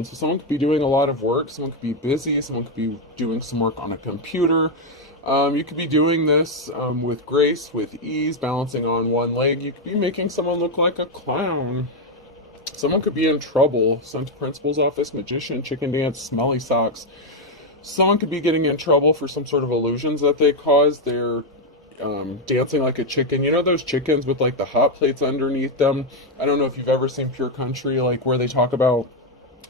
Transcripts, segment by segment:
phone. So someone could be doing a lot of work, someone could be busy, someone could be doing some work on a computer. You could be doing this with grace, with ease, balancing on one leg. You could be making someone look like a clown. Someone could be in trouble, sent to principal's office, magician, chicken dance, smelly socks. Someone could be getting in trouble for some sort of illusions that they caused. They're dancing like a chicken. You know those chickens with like the hot plates underneath them? I don't know if you've ever seen Pure Country, like where they talk about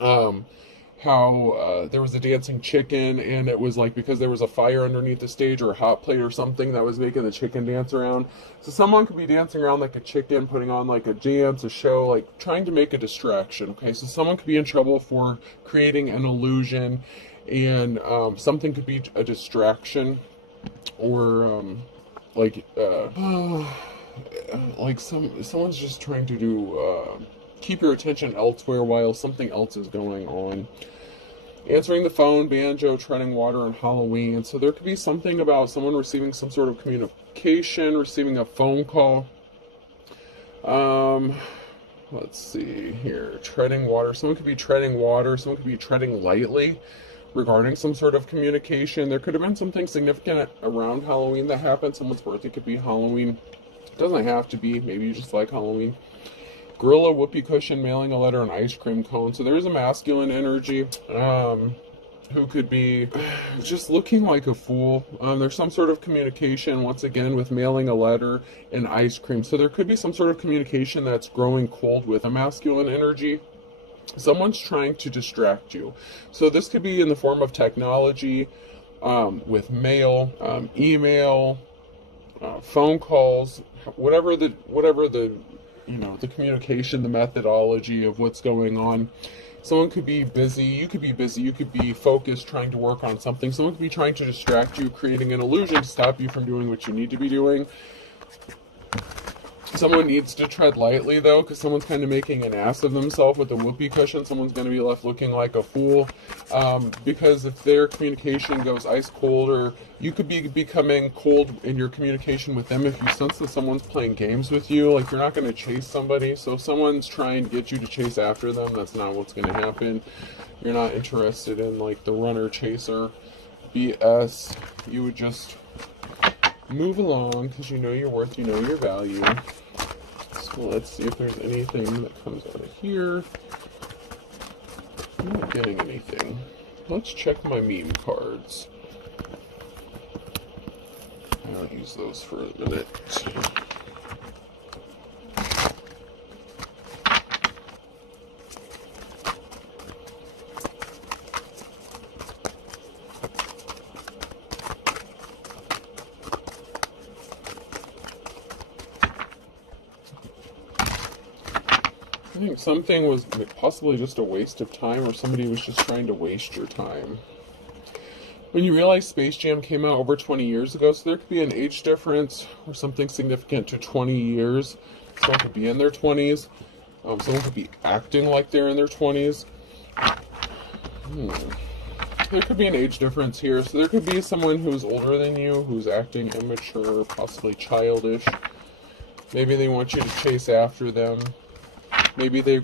how there was a dancing chicken, and it was like because there was a fire underneath the stage or a hot plate or something that was making the chicken dance around. So someone could be dancing around like a chicken, putting on like a dance, a show, like trying to make a distraction. Okay, so someone could be in trouble for creating an illusion, and something could be a distraction, or someone's just trying to do keep your attention elsewhere while something else is going on. Answering the phone, banjo, treading water on Halloween. So there could be something about someone receiving some sort of communication, receiving a phone call. Let's see here. Treading water. Someone could be treading water. Someone could be treading lightly regarding some sort of communication. There could have been something significant around Halloween that happened. Someone's birthday could be Halloween. It doesn't have to be. Maybe you just like Halloween. Gorilla, whoopee cushion, mailing a letter, an ice cream cone. So there is a masculine energy who could be just looking like a fool. There's some sort of communication, once again, with mailing a letter and ice cream. So there could be some sort of communication that's growing cold with a masculine energy. Someone's trying to distract you. So this could be in the form of technology, with mail, email, phone calls, whatever the the communication, the methodology of what's going on. Someone could be busy, you could be busy, you could be focused, trying to work on something. Someone could be trying to distract you, creating an illusion to stop you from doing what you need to be doing. Someone needs to tread lightly, though, because someone's kind of making an ass of themselves with a whoopee cushion. Someone's going to be left looking like a fool, because if their communication goes ice cold, or you could be becoming cold in your communication with them if you sense that someone's playing games with you. Like, you're not going to chase somebody. So if someone's trying to get you to chase after them, that's not what's going to happen. You're not interested in, like, the runner-chaser BS. You would just move along because you know your worth, you know your value. So let's see if there's anything that comes out of here. I'm not getting anything. Let's check my meme cards. I'll use those for a minute. I think something was possibly just a waste of time, or somebody was just trying to waste your time. When you realize Space Jam came out over 20 years ago, so there could be an age difference or something significant to 20 years. Someone could be in their 20s. Someone could be acting like they're in their 20s. There could be an age difference here. So there could be someone who's older than you, who's acting immature, possibly childish. Maybe they want you to chase after them. Maybe they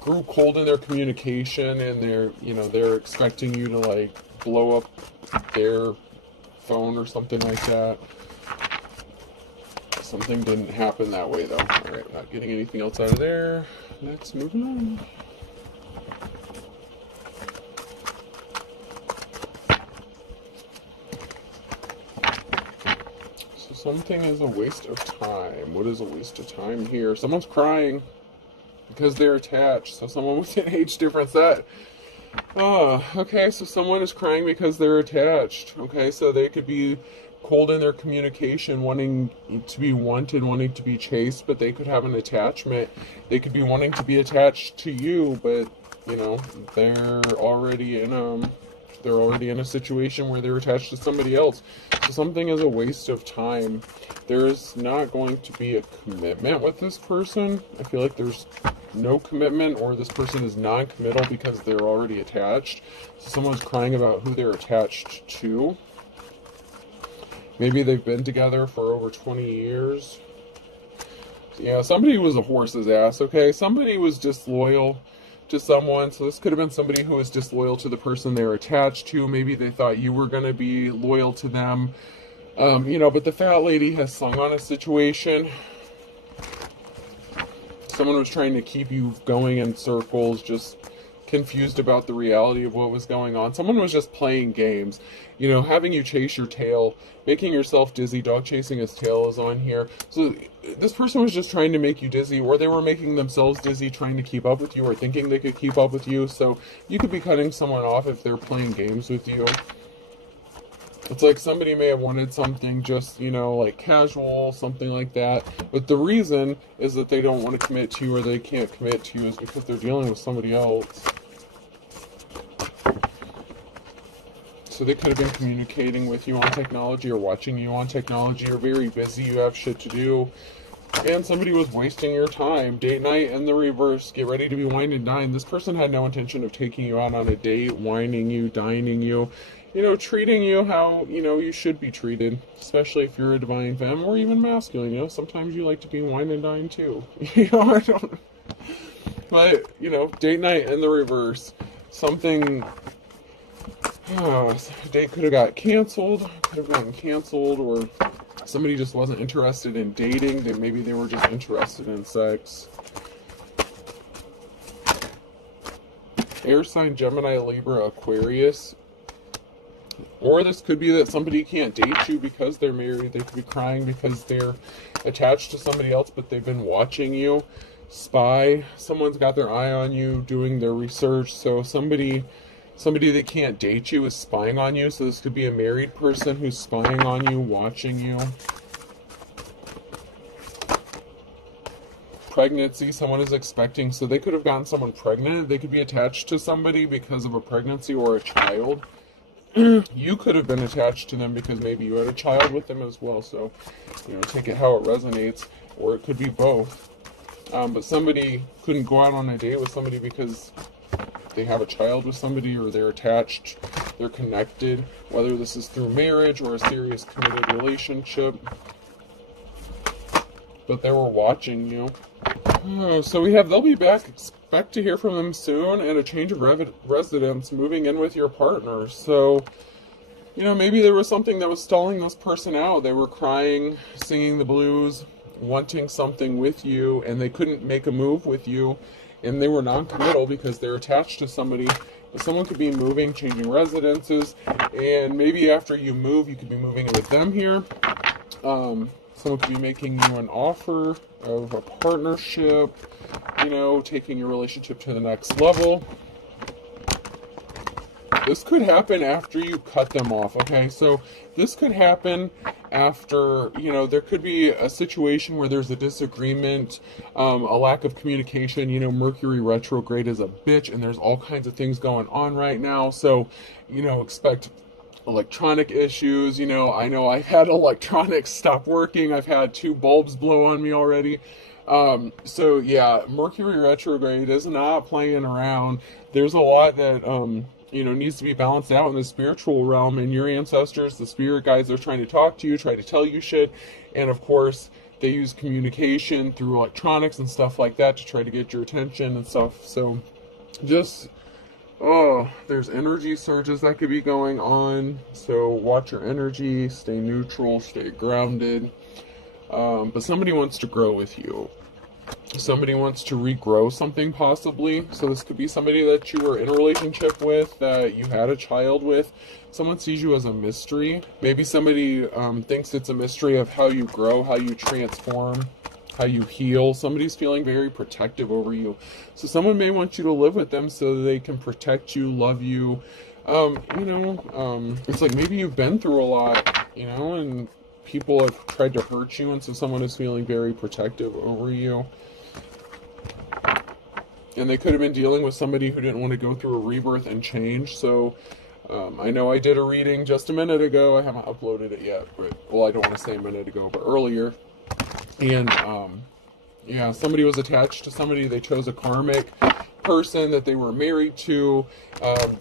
grew cold in their communication, and they're expecting you to like blow up their phone or something like that. Something didn't happen that way though. Alright, not getting anything else out of there. Let's move on. So something is a waste of time. What is a waste of time here? Someone's crying because they're attached. So someone with an age difference, okay, so someone is crying because they're attached. Okay, so they could be cold in their communication, wanting to be wanted, wanting to be chased, but they could have an attachment. They could be wanting to be attached to you, but they're already in a situation where they're attached to somebody else. So something is a waste of time. There's not going to be a commitment with this person. I feel like there's no commitment, or this person is non-committal because they're already attached. So someone's crying about who they're attached to. Maybe they've been together for over 20 years. Yeah, somebody was a horse's ass, okay? Somebody was disloyal. to someone. So this could have been somebody who was disloyal to the person they were attached to. Maybe they thought you were going to be loyal to them. But the fat lady has swung on a situation. Someone was trying to keep you going in circles, just confused about the reality of what was going on. Someone was just playing games, having you chase your tail, making yourself dizzy. Dog chasing his tail is on here. So this person was just trying to make you dizzy, or they were making themselves dizzy trying to keep up with you, or thinking they could keep up with you. So you could be cutting someone off if they're playing games with you. It's like somebody may have wanted something just, like casual, something like that. But the reason is that they don't want to commit to you, or they can't commit to you, is because they're dealing with somebody else. So they could have been communicating with you on technology, or watching you on technology. You're very busy, you have shit to do. And somebody was wasting your time. Date night in the reverse. Get ready to be wined and dined. This person had no intention of taking you out on a date, wining you, dining you. Treating you how, you should be treated, especially if you're a divine femme or even masculine. Sometimes you like to be wine and dine too. I don't. But, date night in the reverse. Something, date could have got canceled, or somebody just wasn't interested in dating. Maybe they were just interested in sex. Air sign, Gemini, Libra, Aquarius. Or this could be that somebody can't date you because they're married. They could be crying because they're attached to somebody else, but they've been watching you. Spy. Someone's got their eye on you, doing their research. So somebody that can't date you is spying on you. So this could be a married person who's spying on you, watching you. Pregnancy. Someone is expecting. So they could have gotten someone pregnant. They could be attached to somebody because of a pregnancy or a child. You could have been attached to them because maybe you had a child with them as well. So, take it how it resonates, or it could be both. But somebody couldn't go out on a date with somebody because they have a child with somebody, or they're attached, they're connected, whether this is through marriage or a serious committed relationship. But they were watching you. So we have, they'll be back. Expect to hear from them soon, and a change of residence, moving in with your partner. So, maybe there was something that was stalling this person out. They were crying, singing the blues, wanting something with you, and they couldn't make a move with you, and they were non-committal because they're attached to somebody. But someone could be moving, changing residences, and maybe after you move, you could be moving in with them here. Someone could be making you an offer of a partnership, taking your relationship to the next level. This could happen after you cut them off, okay? So this could happen after, there could be a situation where there's a disagreement, a lack of communication. Mercury retrograde is a bitch, and there's all kinds of things going on right now. So, expect electronic issues. I know I've had electronics stop working. I've had 2 bulbs blow on me already. So yeah, Mercury retrograde is not playing around. There's a lot that, needs to be balanced out in the spiritual realm, and your ancestors, the spirit guides, are trying to talk to you, try to tell you shit. And of course, they use communication through electronics and stuff like that to try to get your attention and stuff. So just, there's energy surges that could be going on. So watch your energy, stay neutral, stay grounded. But somebody wants to grow with you. Somebody wants to regrow something, possibly. So this could be somebody that you were in a relationship with, that you had a child with. Someone sees you as a mystery. Maybe somebody thinks it's a mystery of how you grow, how you transform, how you heal. Somebody's feeling very protective over you. So someone may want you to live with them so that they can protect you, love you. It's like maybe you've been through a lot, and people have tried to hurt you, and so someone is feeling very protective over you. And they could have been dealing with somebody who didn't want to go through a rebirth and change. So I know I did a reading just a minute ago. I haven't uploaded it yet, but I don't want to say a minute ago, but earlier. And somebody was attached to somebody. They chose a karmic person that they were married to.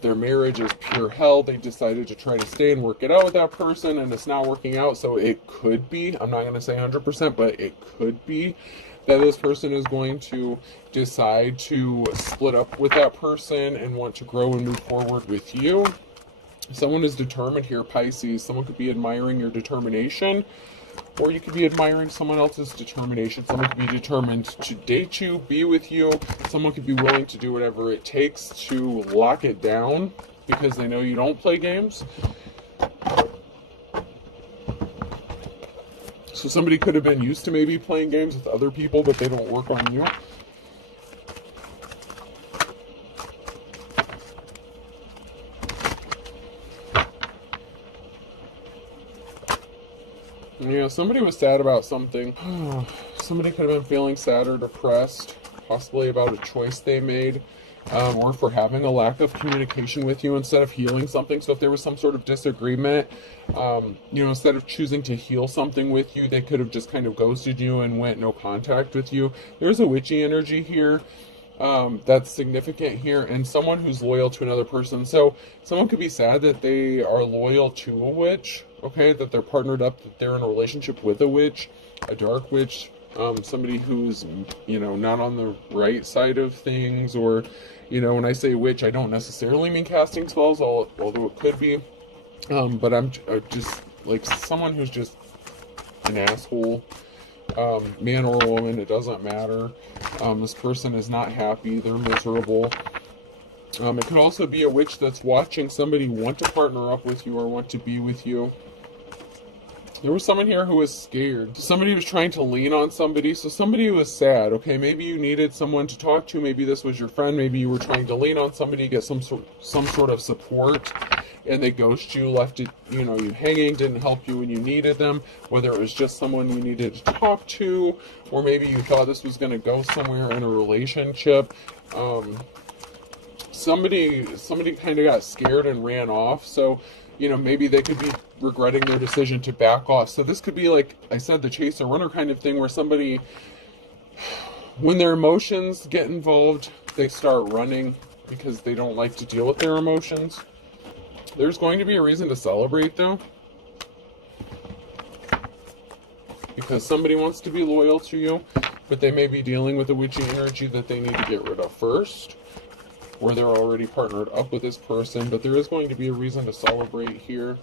Their marriage is pure hell. They decided to try to stay and work it out with that person, and it's not working out. So it could be, I'm not going to say 100%, but it could be that this person is going to decide to split up with that person and want to grow and move forward with you. Someone is determined here, Pisces. Someone could be admiring your determination, or you could be admiring someone else's determination. Someone could be determined to date you, be with you. Someone could be willing to do whatever it takes to lock it down because they know you don't play games. So somebody could have been used to maybe playing games with other people, but they don't work on you. Yeah, somebody was sad about something. Somebody could have been feeling sad or depressed, possibly about a choice they made, or for having a lack of communication with you instead of healing something. So if there was some sort of disagreement, instead of choosing to heal something with you, they could have just kind of ghosted you and went no contact with you. There's a witchy energy here. That's significant here, and someone who's loyal to another person. So someone could be sad that they are loyal to a witch, okay, that they're partnered up, that they're in a relationship with a witch, a dark witch, somebody who's, not on the right side of things, or, when I say witch, I don't necessarily mean casting spells, although it could be, but I'm just, like, someone who's just an asshole. Man or woman, it doesn't matter. This person is not happy, they're miserable. It could also be a witch that's watching somebody want to partner up with you or want to be with you. There was someone here who was scared. Somebody was trying to lean on somebody, so somebody was sad. Okay, maybe you needed someone to talk to, maybe this was your friend, maybe you were trying to lean on somebody, get some sort of support, and they ghosted you, left it, you hanging, didn't help you when you needed them, whether it was just someone you needed to talk to, or maybe you thought this was going to go somewhere in a relationship. Somebody kind of got scared and ran off, so, maybe they could be regretting their decision to back off. So this could be, like I said, the chase or runner kind of thing, where somebody, when their emotions get involved, they start running because they don't like to deal with their emotions. There's going to be a reason to celebrate, though, because somebody wants to be loyal to you, but they may be dealing with a witchy energy that they need to get rid of first, or they're already partnered up with this person, but there is going to be a reason to celebrate here.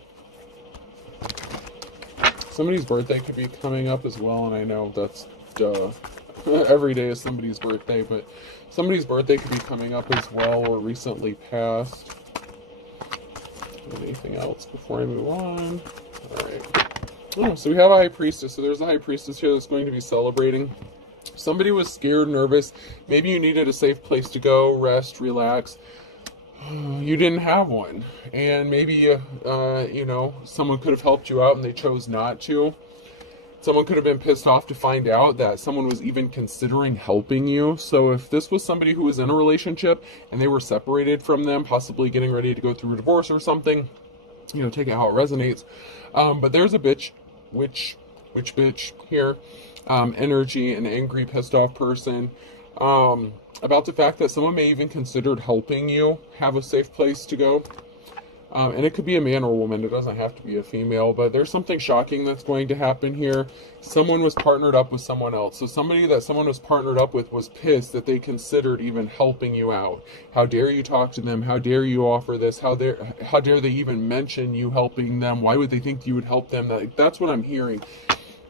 Somebody's birthday could be coming up as well, and I know that's duh. Every day is somebody's birthday, but somebody's birthday could be coming up as well, or recently passed. Anything else before I move on? Alright. Oh, so we have a high priestess. So there's a high priestess here that's going to be celebrating. Somebody was scared, nervous. Maybe you needed a safe place to go, rest, relax. You didn't have one. And maybe, someone could have helped you out and they chose not to. Someone could have been pissed off to find out that someone was even considering helping you. So if this was somebody who was in a relationship and they were separated from them, possibly getting ready to go through a divorce or something, take it how it resonates. But there's a bitch here, energy, an angry, pissed off person, about the fact that someone may even considered helping you have a safe place to go. And it could be a man or a woman. It doesn't have to be a female, but there's something shocking that's going to happen here. Someone was partnered up with someone else. So somebody that someone was partnered up with was pissed that they considered even helping you out. How dare you talk to them? How dare you offer this? How dare they even mention you helping them? Why would they think you would help them? That's what I'm hearing.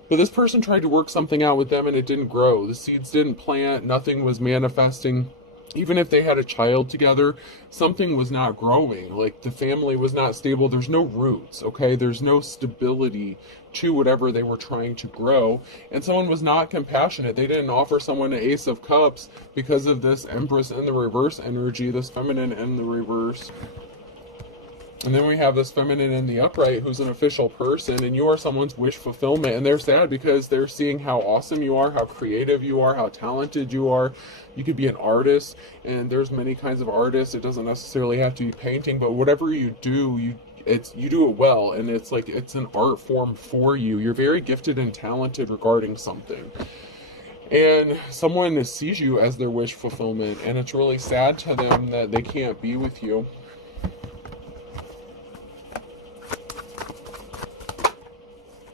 But this person tried to work something out with them and it didn't grow. The seeds didn't plant. Nothing was manifesting. Even if they had a child together, something was not growing. Like, the family was not stable. There's no roots, okay? There's no stability to whatever they were trying to grow. And someone was not compassionate. They didn't offer someone an Ace of Cups because of this Empress in the reverse energy, this feminine in the reverse. And then we have this feminine in the upright who's an official person, and you are someone's wish fulfillment. And they're sad because they're seeing how awesome you are, how creative you are, how talented you are. You could be an artist, and there's many kinds of artists. It doesn't necessarily have to be painting, but whatever you do, you do it well, and it's like it's an art form for you. You're very gifted and talented regarding something. And someone sees you as their wish fulfillment, and it's really sad to them that they can't be with you.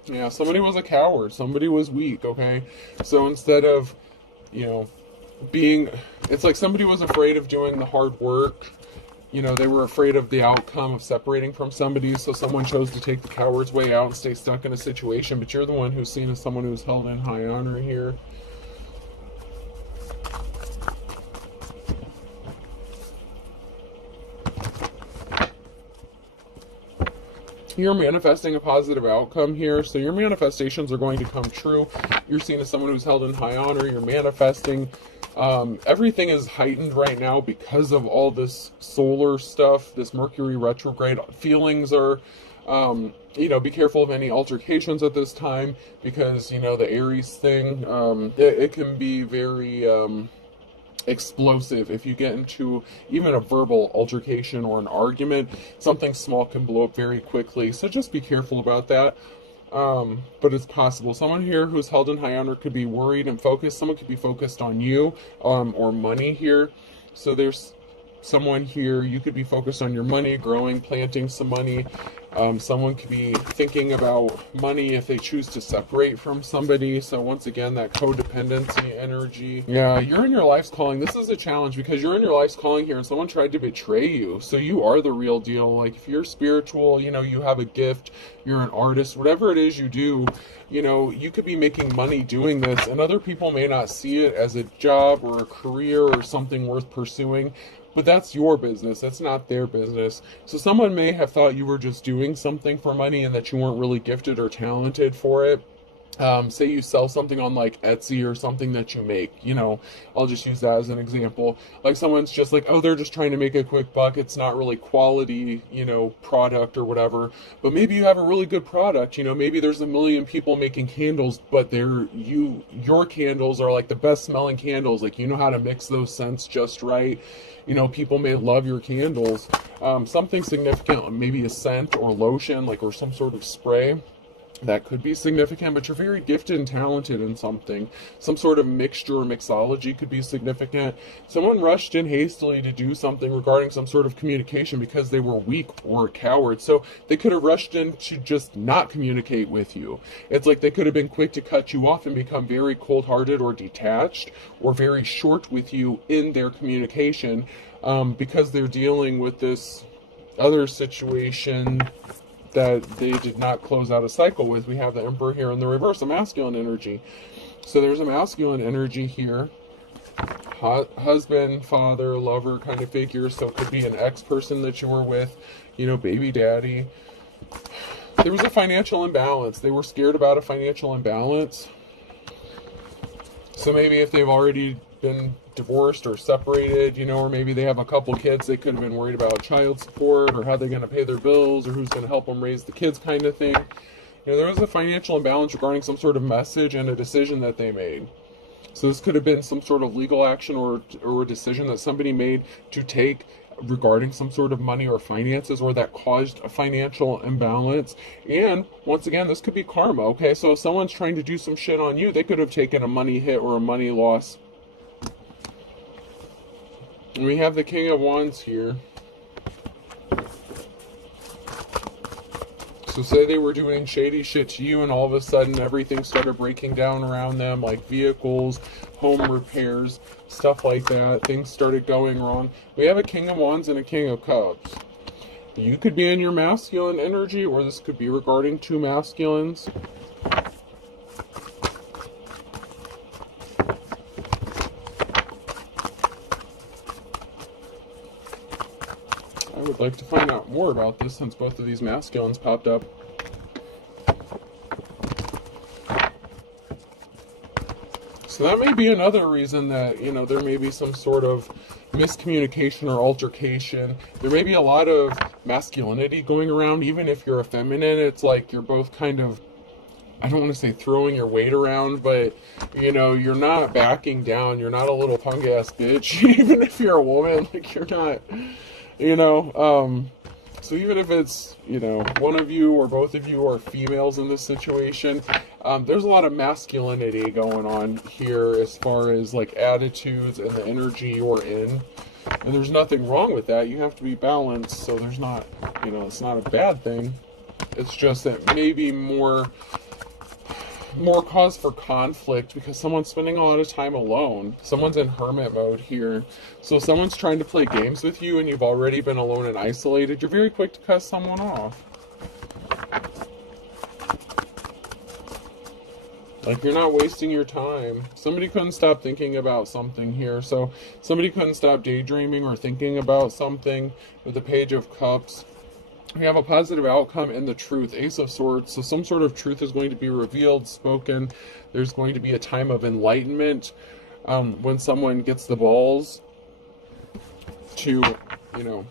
Yeah, somebody was a coward. Somebody was weak, okay? So instead of you know, being, it's like somebody was afraid of doing the hard work. You know, they were afraid of the outcome of separating from somebody, so someone chose to take the coward's way out and stay stuck in a situation, but you're the one who's seen as someone who's held in high honor here. You're manifesting a positive outcome here, so your manifestations are going to come true. You're seen as someone who's held in high honor. You're manifesting. Everything is heightened right now because of all this solar stuff, this Mercury retrograde. Feelings are, you know, be careful of any altercations at this time, because, you know, the Aries thing, it can be very explosive. If you get into even a verbal altercation or an argument, something small can blow up very quickly, so just be careful about that. But it's possible. Someone here who's held in high honor could be worried and focused. Someone could be focused on you, or money here. So there's someone here, you could be focused on your money, growing, planting some money. Someone could be thinking about money if they choose to separate from somebody. So once again, that codependency energy. Yeah, you're in your life's calling. This is a challenge because you're in your life's calling here and someone tried to betray you. So you are the real deal. Like, if you're spiritual, you know, you have a gift, you're an artist, whatever it is you do, you know, you could be making money doing this, and other people may not see it as a job or a career or something worth pursuing. But that's your business. That's not their business. So someone may have thought you were just doing something for money and that you weren't really gifted or talented for it. Say you sell something on like Etsy or something that you make, you know, I'll just use that as an example. Like, someone's just like, oh, they're just trying to make a quick buck. It's not really quality, you know, product or whatever. But maybe you have a really good product. You know, maybe there's a million people making candles, but your candles are like the best smelling candles. Like, you know how to mix those scents just right. You know, people may love your candles. Something significant, maybe a scent or lotion, like, or some sort of spray. That could be significant, but you're very gifted and talented in something. Some sort of mixture or mixology could be significant. Someone rushed in hastily to do something regarding some sort of communication because they were weak or a coward. So they could have rushed in to just not communicate with you. It's like they could have been quick to cut you off and become very cold-hearted or detached or very short with you in their communication, because they're dealing with this other situation that they did not close out a cycle with. We have the Emperor here in the reverse, a masculine energy. So there's a masculine energy here. Husband, father, lover kind of figure. So it could be an ex-person that you were with, you know, baby daddy. There was a financial imbalance. They were scared about a financial imbalance. So maybe if they've already been divorced or separated, you know, or maybe they have a couple kids, they could have been worried about child support or how they're going to pay their bills or who's going to help them raise the kids kind of thing. You know, there was a financial imbalance regarding some sort of message and a decision that they made. So this could have been some sort of legal action or a decision that somebody made to take regarding some sort of money or finances, or that caused a financial imbalance. And once again, this could be karma. Okay, so if someone's trying to do some shit on you, they could have taken a money hit or a money loss. And we have the King of Wands here. So say they were doing shady shit to you and all of a sudden everything started breaking down around them, like vehicles, home repairs, stuff like that. Things started going wrong. We have a King of Wands and a King of Cups. You could be in your masculine energy, or this could be regarding two masculines. I would like to find out more about this since both of these masculines popped up. So that may be another reason that, you know, there may be some sort of miscommunication or altercation. There may be a lot of masculinity going around. Even if you're a feminine, it's like you're both kind of, I don't want to say throwing your weight around, but, you know, you're not backing down. You're not a little punk-ass bitch. Even if you're a woman, like, you're not, you know. So even if it's, you know, one of you or both of you are females in this situation, there's a lot of masculinity going on here as far as like attitudes and the energy you're in. And there's nothing wrong with that. You have to be balanced, so there's not, you know, it's not a bad thing. It's just that maybe more more cause for conflict because someone's spending a lot of time alone. Someone's in hermit mode here. So someone's trying to play games with you and you've already been alone and isolated. You're very quick to cut someone off. Like, you're not wasting your time. Somebody couldn't stop thinking about something here. So somebody couldn't stop daydreaming or thinking about something with the Page of Cups. We have a positive outcome in the truth, Ace of Swords. So some sort of truth is going to be revealed, spoken. There's going to be a time of enlightenment when someone gets the balls to, you know,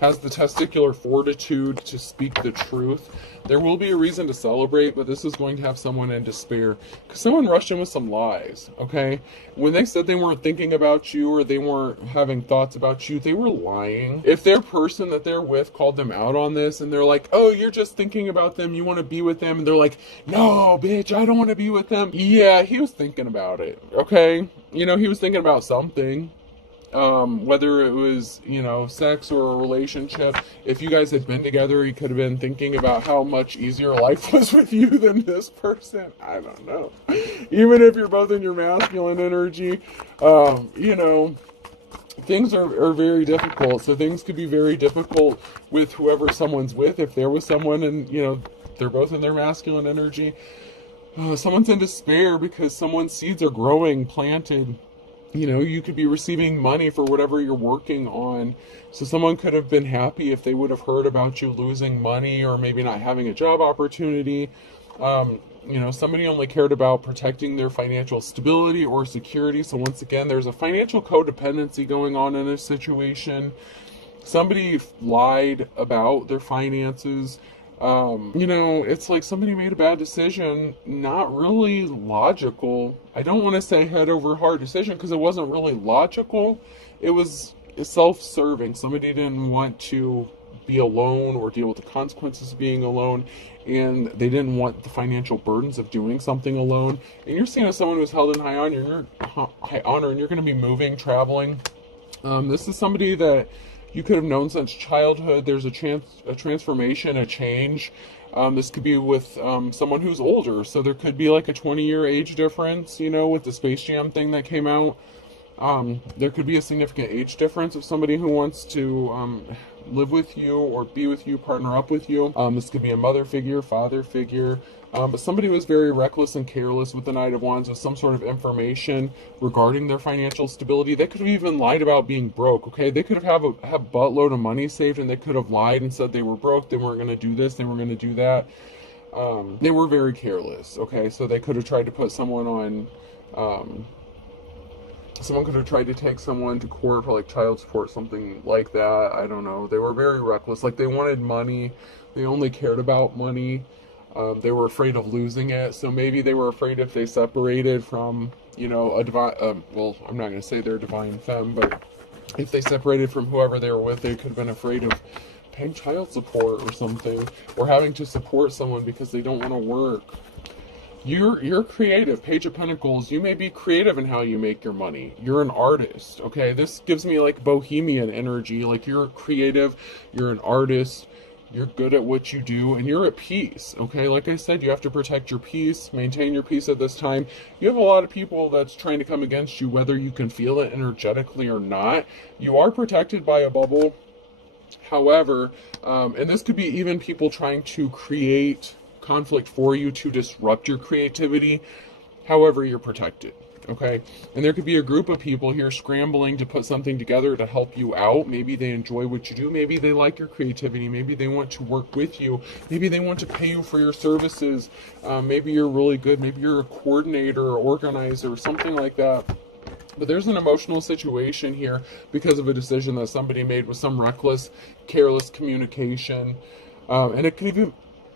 has the testicular fortitude to speak the truth. There will be a reason to celebrate, but this is going to have someone in despair because someone rushed in with some lies, okay? When they said they weren't thinking about you or they weren't having thoughts about you, they were lying. If their person that they're with called them out on this and they're like, oh, you're just thinking about them, you want to be with them, and they're like, no, bitch, I don't want to be with them. Yeah, he was thinking about it, okay? You know, he was thinking about something. Whether it was, you know, sex or a relationship. If you guys had been together, he could have been thinking about how much easier life was with you than this person. I don't know. Even if you're both in your masculine energy, you know, things are very difficult. So things could be very difficult with whoever someone's with. If there was someone and, you know, they're both in their masculine energy, someone's in despair because someone's seeds are growing, planted. You know, you could be receiving money for whatever you're working on. So someone could have been happy if they would have heard about you losing money or maybe not having a job opportunity. You know, somebody only cared about protecting their financial stability or security. So once again, there's a financial codependency going on in this situation. Somebody lied about their finances. You know, it's like somebody made a bad decision, not really logical. I don't want to say head over heart decision because it wasn't really logical. It was self-serving. Somebody didn't want to be alone or deal with the consequences of being alone, and they didn't want the financial burdens of doing something alone. And you're seen as someone who's held in high honor, and you're going to be moving, traveling. This is somebody that you could have known since childhood. There's a transformation, a change. This could be with someone who's older. So there could be like a 20-year age difference, you know, with the Space Jam thing that came out. There could be a significant age difference of somebody who wants to live with you or be with you, partner up with you. This could be a mother figure, father figure. But somebody was very reckless and careless with the Knight of Wands with some sort of information regarding their financial stability. They could have even lied about being broke, okay? They could have a buttload of money saved and they could have lied and said they were broke, they weren't going to do this, they were going to do that. They were very careless, okay? So they could have tried to put someone on, someone could have tried to take someone to court for like child support, something like that. I don't know. They were very reckless. Like, they wanted money. They only cared about money. They were afraid of losing it. So maybe they were afraid if they separated from, you know, a divine, well, I'm not going to say they're divine femme, but if they separated from whoever they were with, they could have been afraid of paying child support or something, or having to support someone because they don't want to work. You're creative. Page of Pentacles. You may be creative in how you make your money. You're an artist, okay? This gives me like bohemian energy. Like, you're creative, you're an artist, you're good at what you do, and you're at peace, okay? Like I said, you have to protect your peace, maintain your peace at this time. You have a lot of people that's trying to come against you, whether you can feel it energetically or not. You are protected by a bubble. However, and this could be even people trying to create conflict for you to disrupt your creativity. However, you're protected, okay? And there could be a group of people here scrambling to put something together to help you out. Maybe they enjoy what you do. Maybe they like your creativity. Maybe they want to work with you. Maybe they want to pay you for your services. Maybe you're really good. Maybe you're a coordinator or organizer or something like that. But there's an emotional situation here because of a decision that somebody made with some reckless, careless communication. And it could even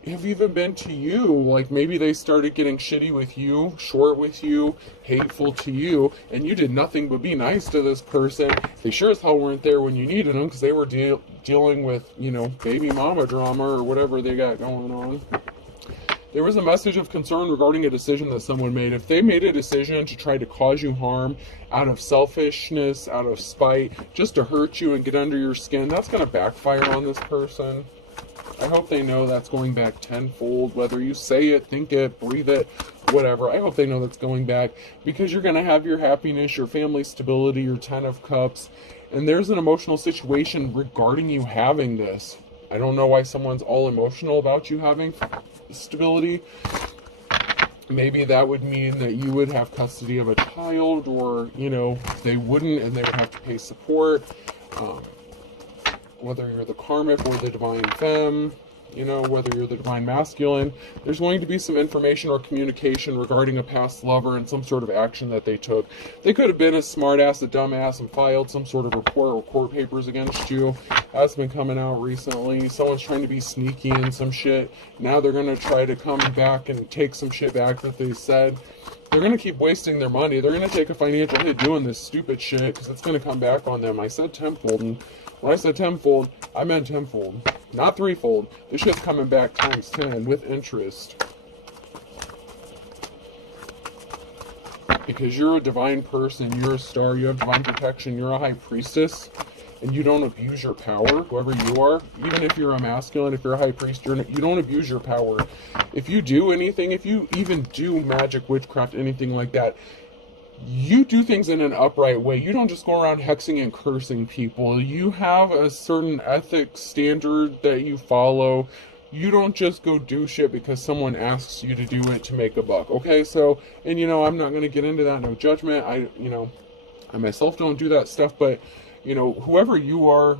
have even been to you. Like, maybe they started getting shitty with you, short with you, hateful to you, and you did nothing but be nice to this person. They sure as hell weren't there when you needed them because they were dealing with, you know, baby mama drama or whatever they got going on. There was a message of concern regarding a decision that someone made. If they made a decision to try to cause you harm out of selfishness, out of spite, just to hurt you and get under your skin, that's going to backfire on this person. I hope they know that's going back tenfold, whether you say it, think it, breathe it, whatever. I hope they know that's going back, because you're going to have your happiness, your family stability, your 10 of cups, and there's an emotional situation regarding you having this. I don't know why someone's all emotional about you having stability. Maybe that would mean that you would have custody of a child, or, you know, they wouldn't and they would have to pay support. Whether you're the karmic or the divine femme, you know, whether you're the divine masculine, there's going to be some information or communication regarding a past lover and some sort of action that they took. They could have been a smartass, a dumbass, and filed some sort of report or court papers against you. That's been coming out recently. Someone's trying to be sneaky in some shit. Now they're going to try to come back and take some shit back that they said. They're going to keep wasting their money. They're going to take a financial hit doing this stupid shit, because it's going to come back on them. I said tenfold, and when I said tenfold, I meant tenfold, not threefold. This shit's coming back times 10 with interest. Because you're a divine person, you're a star, you have divine protection, you're a high priestess, and you don't abuse your power, whoever you are. Even if you're a masculine, if you're a high priest, you don't abuse your power. If you do anything, if you even do magic, witchcraft, anything like that, you do things in an upright way. You don't just go around hexing and cursing people. You have a certain ethic standard that you follow. You don't just go do shit because someone asks you to do it to make a buck. Okay, so, and you know, I'm not going to get into that, no judgment. I myself don't do that stuff, but, you know, whoever you are,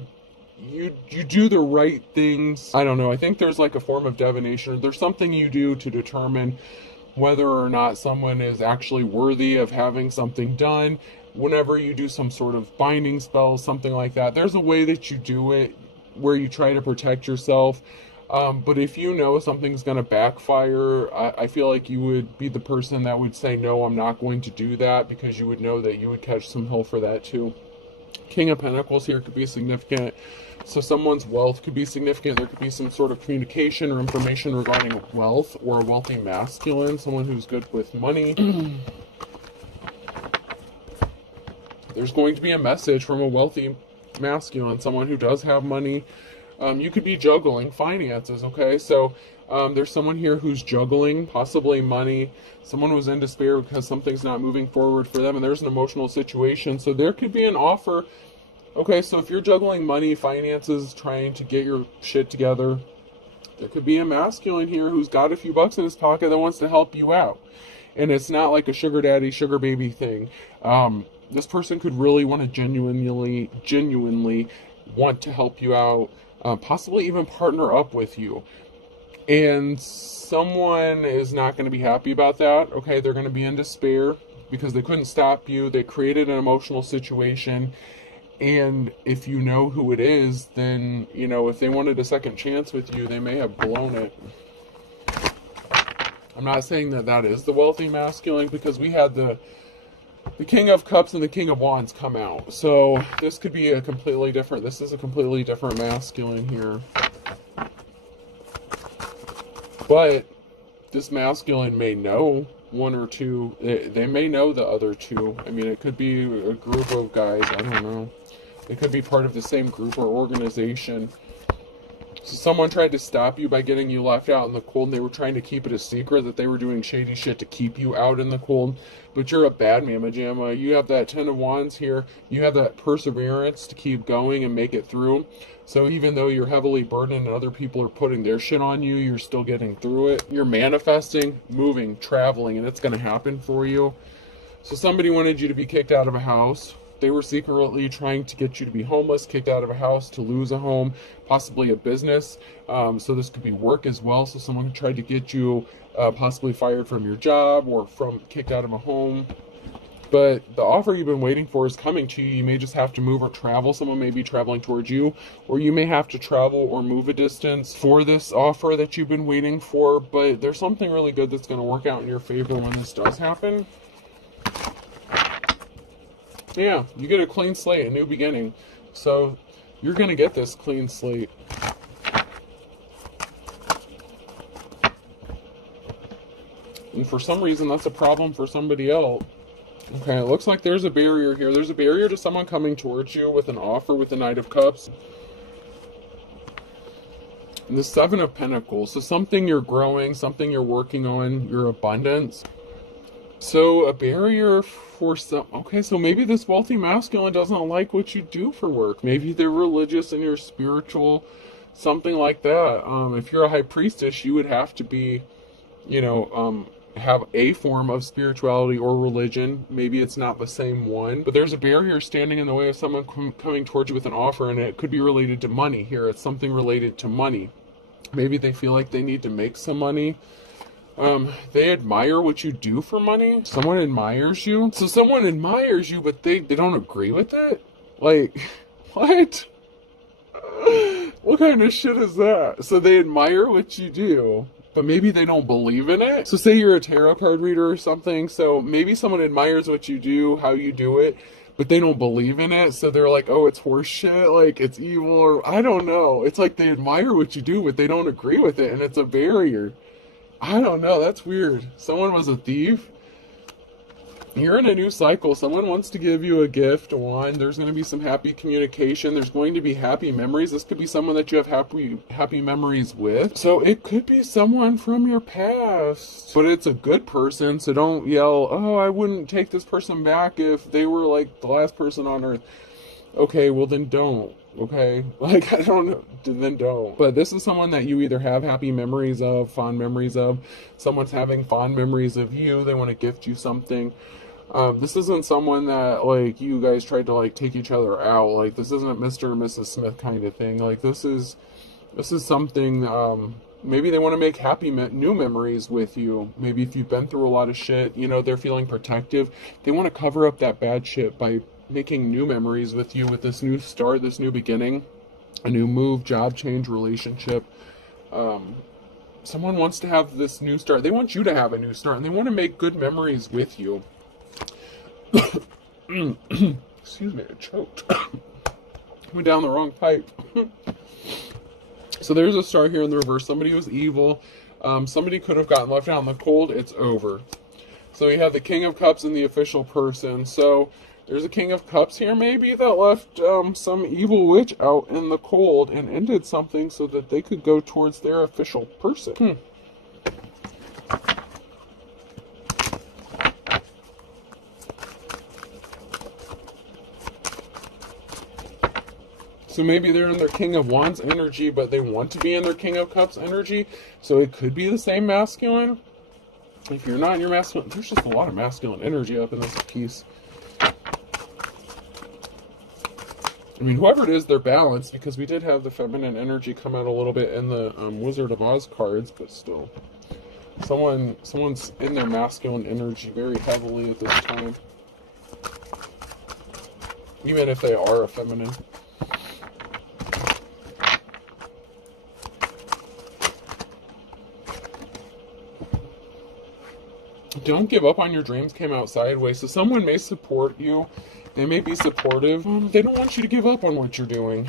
you do the right things. I don't know, I think there's like a form of divination. There's something you do to determine whether or not someone is actually worthy of having something done. Whenever you do some sort of binding spell, something like that, there's a way that you do it where you try to protect yourself. But if you know something's going to backfire, I feel like you would be the person that would say, no, I'm not going to do that, because you would know that you would catch some hell for that too. King of Pentacles here could be significant. So someone's wealth could be significant. There could be some sort of communication or information regarding wealth, or a wealthy masculine, someone who's good with money. There's going to be a message from a wealthy masculine, someone who does have money. You could be juggling finances, okay? So there's someone here who's juggling, possibly money. Someone who's in despair because something's not moving forward for them, and there's an emotional situation. So there could be an offer. Okay, so if you're juggling money, finances, trying to get your shit together, there could be a masculine here who's got a few bucks in his pocket that wants to help you out. And it's not like a sugar daddy, sugar baby thing. This person could really want to genuinely want to help you out, possibly even partner up with you. And someone is not going to be happy about that. Okay, they're going to be in despair because they couldn't stop you. They created an emotional situation. And if you know who it is, then, you know, if they wanted a second chance with you, they may have blown it. I'm not saying that that is the wealthy masculine, because we had the King of Cups and the King of Wands come out. So this could be a completely different, this is a completely different masculine here. But this masculine may know one or two. They may know the other two. I mean, it could be a group of guys. I don't know. It could be part of the same group or organization. So someone tried to stop you by getting you left out in the cold, and they were trying to keep it a secret that they were doing shady shit to keep you out in the cold. But you're a bad mamma jamma. You have that 10 of Wands here. You have that perseverance to keep going and make it through. So even though you're heavily burdened and other people are putting their shit on you, you're still getting through it. You're manifesting, moving, traveling, and it's going to happen for you. So somebody wanted you to be kicked out of a house. They were secretly trying to get you to be homeless, kicked out of a house, to lose a home, possibly a business. So this could be work as well. So someone tried to get you possibly fired from your job or kicked out of a home. But the offer you've been waiting for is coming to you. You may just have to move or travel. Someone may be traveling towards you, or you may have to travel or move a distance for this offer that you've been waiting for. But there's something really good that's going to work out in your favor when this does happen. Yeah, you get a clean slate, a new beginning. So you're going to get this clean slate. And for some reason, that's a problem for somebody else. Okay, it looks like there's a barrier here. There's a barrier to someone coming towards you with an offer with the Knight of Cups. And the Seven of Pentacles. So something you're growing, something you're working on, your abundance. So a barrier for some, okay, so maybe this wealthy masculine doesn't like what you do for work. Maybe they're religious and you're spiritual, something like that. If you're a high priestess, you would have to be, you know, have a form of spirituality or religion. Maybe it's not the same one, but there's a barrier standing in the way of someone coming towards you with an offer, and it could be related to money here. It's something related to money. Maybe they feel like they need to make some money. They admire what you do for money. Someone admires you. So someone admires you, but they don't agree with it? Like, what? What kind of shit is that? So they admire what you do, but maybe they don't believe in it. So say you're a tarot card reader or something. So maybe someone admires what you do, how you do it, but they don't believe in it. So they're like, oh, it's horse shit. Like, it's evil, or I don't know. It's like they admire what you do, but they don't agree with it. And it's a barrier. I don't know. That's weird. Someone was a thief. You're in a new cycle. Someone wants to give you a gift, a wand. There's going to be some happy communication. There's going to be happy memories. This could be someone that you have happy memories with. So it could be someone from your past, but it's a good person. So don't yell, oh, I wouldn't take this person back if they were like the last person on earth. Okay, well then don't. Okay, like, I don't know, then don't. But this is someone that you either have happy memories of, fond memories of. Someone's having fond memories of you. They want to gift you something. This isn't someone that, like, you guys tried to, like, take each other out. Like, this isn't Mr. or Mrs. Smith kind of thing. Like, this is something, maybe they want to make happy new memories with you. Maybe if you've been through a lot of shit, you know, they're feeling protective. They want to cover up that bad shit by making new memories with you, with this new start, this new beginning, a new move, job change, relationship. Someone wants to have this new start. They want you to have a new start, and they want to make good memories with you. Excuse me, I choked. Went down the wrong pipe. So there's a star here in the reverse. Somebody was evil. Somebody could have gotten left out in the cold. It's over. So we have the King of Cups and the official person. So there's a King of Cups here, maybe, that left some evil witch out in the cold and ended something so that they could go towards their official person. So maybe they're in their King of Wands energy, but they want to be in their King of Cups energy. So it could be the same masculine. If you're not in your masculine, there's just a lot of masculine energy up in this piece. I mean, whoever it is, they're balanced, because we did have the feminine energy come out a little bit in the Wizard of Oz cards, but still. Someone's in their masculine energy very heavily at this time. Even if they are a feminine. Don't give up on your dreams came out sideways. So someone may support you. They may be supportive. They don't want you to give up on what you're doing.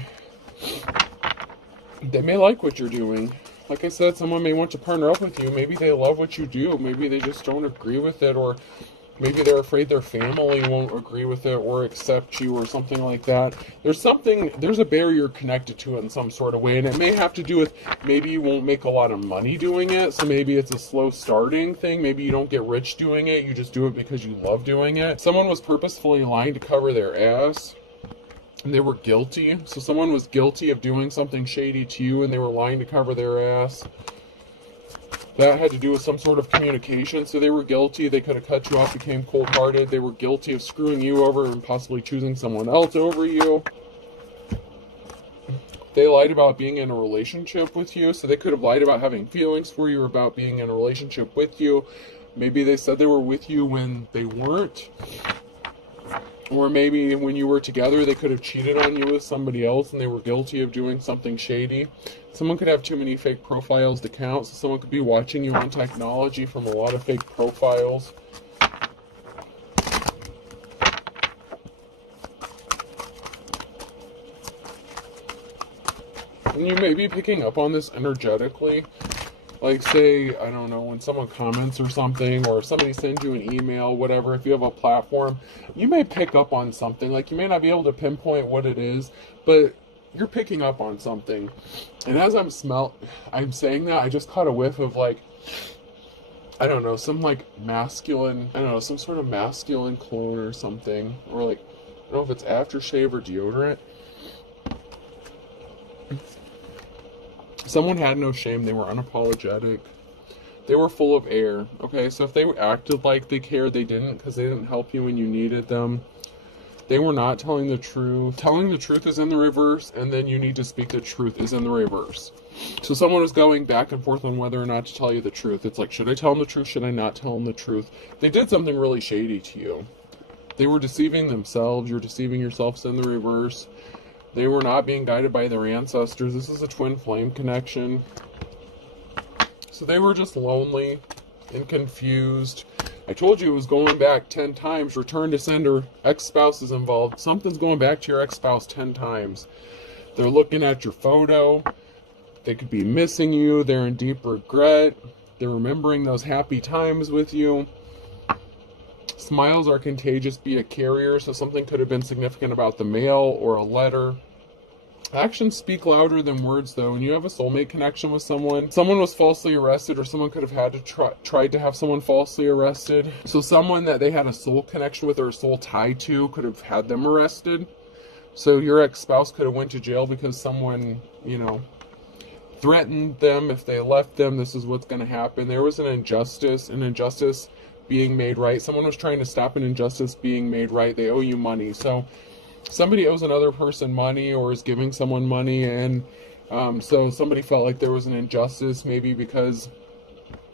They may like what you're doing. Like I said, someone may want to partner up with you. Maybe they love what you do. Maybe they just don't agree with it, or maybe they're afraid their family won't agree with it or accept you or something like that. There's a barrier connected to it in some sort of way, and it may have to do with maybe you won't make a lot of money doing it, so maybe it's a slow starting thing. Maybe you don't get rich doing it, you just do it because you love doing it. Someone was purposefully lying to cover their ass, and they were guilty. So someone was guilty of doing something shady to you, and they were lying to cover their ass. That had to do with some sort of communication, so they were guilty. They could have cut you off, became cold-hearted. They were guilty of screwing you over and possibly choosing someone else over you. They lied about being in a relationship with you, so they could have lied about having feelings for you or about being in a relationship with you. Maybe they said they were with you when they weren't. Or maybe when you were together, they could have cheated on you with somebody else and they were guilty of doing something shady. Someone could have too many fake profiles to count, so someone could be watching you on technology from a lot of fake profiles. And you may be picking up on this energetically. Like, say, I don't know, when someone comments or something, or if somebody sends you an email, whatever, if you have a platform, you may pick up on something. Like, you may not be able to pinpoint what it is, but you're picking up on something. And as I'm saying that, I just caught a whiff of like, I don't know, some like masculine, I don't know, some sort of masculine cologne or something. Or like, I don't know if it's aftershave or deodorant. Someone had no shame. They were unapologetic. They were full of air. Okay, so if they acted like they cared, they didn't, because they didn't help you when you needed them. They were not telling the truth. Telling the truth is in the reverse, and then you need to speak the truth is in the reverse. So someone was going back and forth on whether or not to tell you the truth. It's like, should I tell them the truth? Should I not tell them the truth? They did something really shady to you. They were deceiving themselves. You're deceiving yourselves in the reverse. They were not being guided by their ancestors. This is a twin flame connection. So they were just lonely and confused. I told you it was going back 10 times. Return to sender. Ex-spouse is involved. Something's going back to your ex-spouse 10 times. They're looking at your photo. They could be missing you. They're in deep regret. They're remembering those happy times with you. Smiles are contagious. Be a carrier. So something could have been significant about the mail or a letter. Actions speak louder than words, though. When you have a soulmate connection with someone was falsely arrested, or someone could have had to tried to have someone falsely arrested. So someone that they had a soul connection with or a soul tie to could have had them arrested. So your ex-spouse could have went to jail because someone, threatened them. If they left them, this is what's going to happen. There was an injustice being made right. Someone was trying to stop an injustice being made right. They owe you money. So somebody owes another person money or is giving someone money, and so somebody felt like there was an injustice, maybe because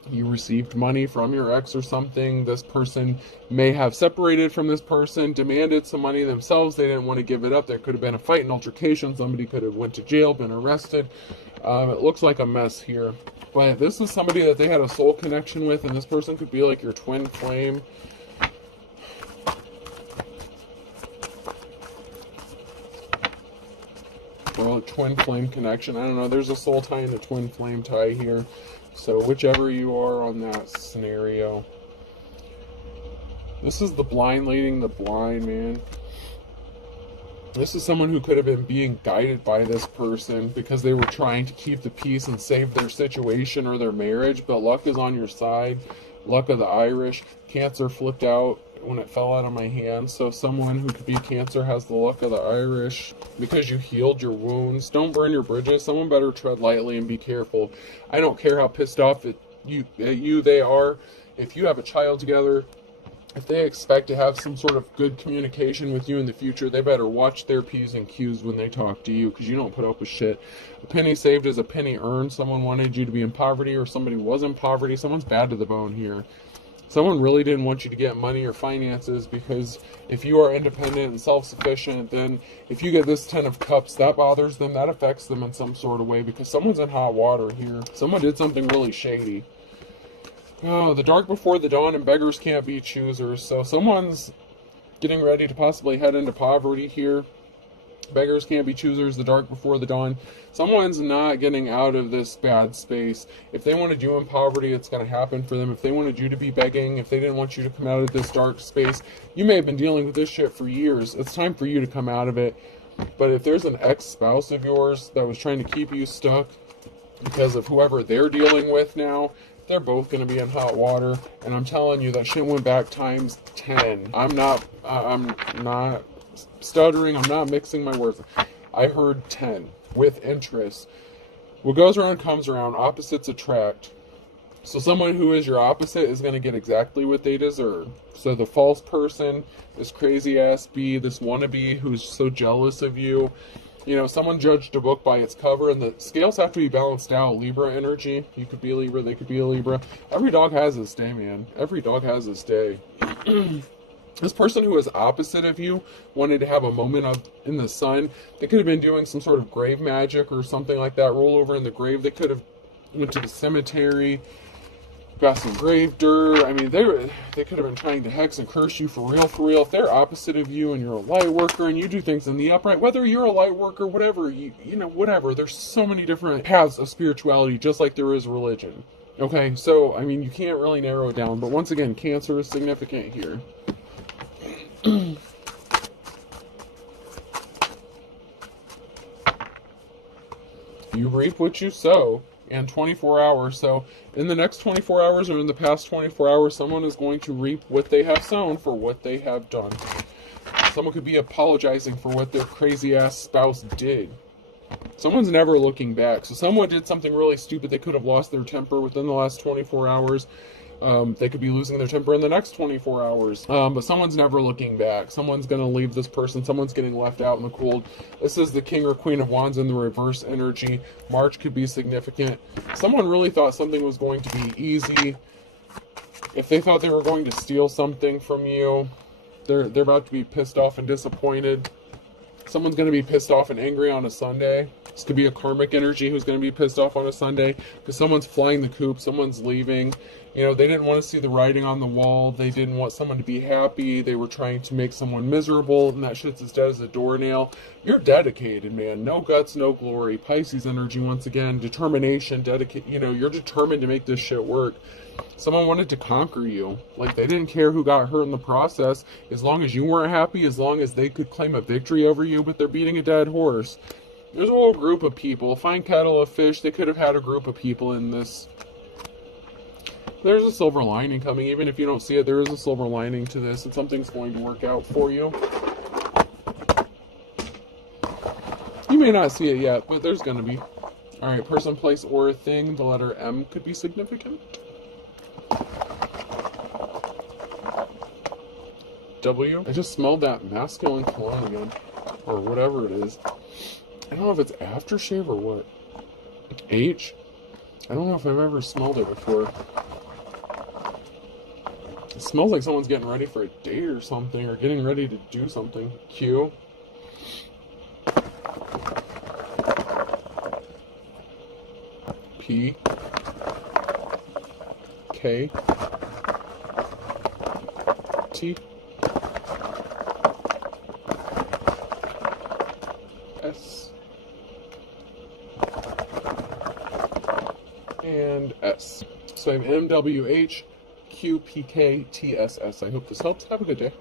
you received money from your ex or something. This person may have separated from this person, demanded some money themselves. They didn't want to give it up. There could have been a fight, an altercation. Somebody could have went to jail, been arrested. It looks like a mess here. But this is somebody that they had a soul connection with, and this person could be like your twin flame. Well, a twin flame connection. I don't know. There's a soul tie and a twin flame tie here. So whichever you are on that scenario. This is the blind leading the blind, man. This is someone who could have been being guided by this person because they were trying to keep the peace and save their situation or their marriage. But luck is on your side. Luck of the Irish. Cancer flipped out when it fell out of my hand. So someone who could be Cancer has the luck of the Irish because you healed your wounds. Don't burn your bridges. Someone better tread lightly and be careful. I don't care how pissed off at you they are. If you have a child together, if they expect to have some sort of good communication with you in the future, they better watch their P's and Q's when they talk to you, because you don't put up with shit. A penny saved is a penny earned. Someone wanted you to be in poverty, or somebody was in poverty. Someone's bad to the bone here. Someone really didn't want you to get money or finances, because if you are independent and self-sufficient, then if you get this 10 of Cups, that bothers them, that affects them in some sort of way, because someone's in hot water here. Someone did something really shady. Oh, the dark before the dawn, and beggars can't be choosers. So someone's getting ready to possibly head into poverty here. Beggars can't be choosers, the dark before the dawn. Someone's not getting out of this bad space. If they wanted you in poverty, it's going to happen for them. If they wanted you to be begging, if they didn't want you to come out of this dark space, you may have been dealing with this shit for years. It's time for you to come out of it. But if there's an ex-spouse of yours that was trying to keep you stuck because of whoever they're dealing with now, they're both going to be in hot water. And I'm telling you, that shit went back times 10. I'm not stuttering. I'm not mixing my words. I heard 10 with interest. What goes around comes around. Opposites attract. So someone who is your opposite is going to get exactly what they deserve. So the false person, this crazy ass bee, this wannabe who's so jealous of you. You know, someone judged a book by its cover, and the scales have to be balanced out. Libra energy. You could be a Libra, they could be a Libra. Every dog has his day, man. Every dog has his day. This person who is opposite of you wanted to have a moment in the sun. They could have been doing some sort of grave magic or something like that. Roll over in the grave. They could have went to the cemetery, got some grave dirt. I mean, they could have been trying to hex and curse you for real, for real. If they're opposite of you and you're a light worker and you do things in the upright, whether you're a light worker, whatever, whatever. There's so many different paths of spirituality, just like there is religion. Okay, so, I mean, you can't really narrow it down. But once again, Cancer is significant here. You reap what you sow in 24 hours. So in the next 24 hours or in the past 24 hours, someone is going to reap what they have sown for what they have done. Someone could be apologizing for what their crazy ass spouse did. Someone's never looking back. So someone did something really stupid. They could have lost their temper within the last 24 hours. They could be losing their temper in the next 24 hours. But someone's never looking back. Someone's going to leave this person. Someone's getting left out in the cold. This is the King or Queen of Wands in the reverse energy. March could be significant. Someone really thought something was going to be easy. If they thought they were going to steal something from you, they're about to be pissed off and disappointed. Someone's going to be pissed off and angry on a Sunday. This could be a karmic energy who's going to be pissed off on a Sunday because someone's flying the coop, someone's leaving. You know, they didn't want to see the writing on the wall. They didn't want someone to be happy. They were trying to make someone miserable, and that shit's as dead as a doornail. You're dedicated, man. No guts, no glory. Pisces energy, once again. Determination, you're determined to make this shit work. Someone wanted to conquer you. Like, they didn't care who got hurt in the process. As long as you weren't happy, as long as they could claim a victory over you, but they're beating a dead horse. There's a whole group of people. Fine kettle of fish. They could have had a group of people in this. There's a silver lining coming. Even if you don't see it, there is a silver lining to this, and something's going to work out for you. You may not see it yet, but there's going to be. Alright, person, place, or thing. The letter M could be significant. W. I just smelled that masculine cologne again. Or whatever it is. I don't know if it's aftershave or what. H. I don't know if I've ever smelled it before. It smells like someone's getting ready for a date or something, or getting ready to do something. Q. P. K. T. S. And S. So I have M, W, H, Q, P, K, T, S, S. I hope this helps. Have a good day.